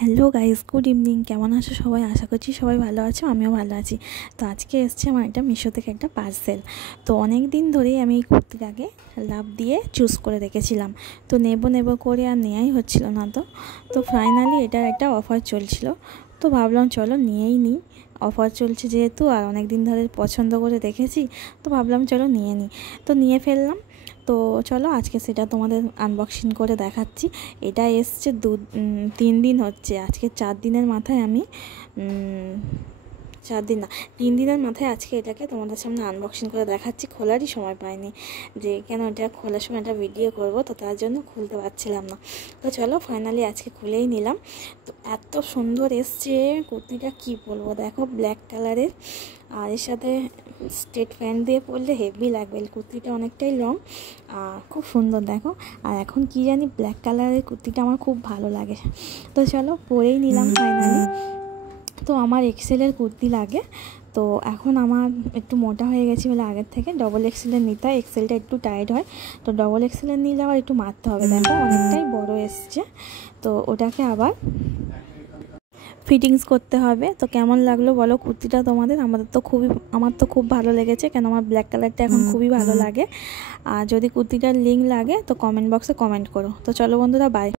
Hello guys, good evening. কেমন আছো সবাই? আশা করছি সবাই ভালো আছো, আমিও ভালো আছি। তো আজকে এসছে আমার একটা মিশো থেকে একটা পার্সেল। তো অনেক দিন ধরেই আমি এই কুর্তিটাকে লাভ দিয়ে চুজ করে রেখেছিলাম। তো নেব করে আর নেওয়াই হচ্ছিল না। তো ফাইনালি এটার একটা অফার চলছিল। তো ভাবলাম চলো নিয়েই নিই, অফার চলছে যেহেতু, আর অনেক দিন ধরে পছন্দ করে দেখেছি, তো ভাবলাম চলো নিয়ে নিই। তো নিয়ে ফেললাম। তো চলো আজকে সেটা তোমাদের আনবক্সিং করে দেখাচ্ছি। এটা এসছে 3 দিন হচ্ছে, আজকে 4 দিনের মাথায় আমি 4 দিন না, 3 দিনের মাথায় আজকে এটাকে তোমাদের সামনে আনবক্সিং করে দেখাচ্ছি। খোলারই সময় পাইনি, যে কেন এটা খোলার সময় একটা ভিডিও করব, তো তার জন্য খুলতে পারছিলাম না। তো চলো ফাইনালি আজকে খুলেই নিলাম। তো এত সুন্দর এসছে কুর্তিটা, কি বলবো, দেখো ব্ল্যাক কালারের, আর এর সাথে স্ট্রেট প্যান্ট দিয়ে পরলে হেভি লাগবে। কুর্তিটা অনেকটাই লং আর খুব সুন্দর দেখো। আর এখন কি জানি ব্ল্যাক কালারের কুর্তিটা আমার খুব ভালো লাগে। তো চলো পরেই নিলাম ফাইনালি। তো আমার এক্সেলের কুর্তি লাগে, তো এখন আমার একটু মোটা হয়ে গেছি বলে আগের থেকে ডবল এক্সেলের নিতে হয়। এক্সেলটা একটু টাইট হয়, তো ডবল এক্সেলের নিলে আবার একটু মারতে হবে। দেখো অনেকটাই বড় এসছে, তো ওটাকে আবার ফিটিংস করতে হবে। তো কেমন লাগলো বলো কুর্তিটা তোমাদের? আমার তো খুব ভালো লেগেছে, কেন আমার ব্ল্যাক কালারটা এখন খুবই ভালো লাগে। আর যদি কুর্তিটার লিঙ্ক লাগে তো কমেন্ট বক্সে কমেন্ট করো। তো চলো বন্ধুরা, বাই।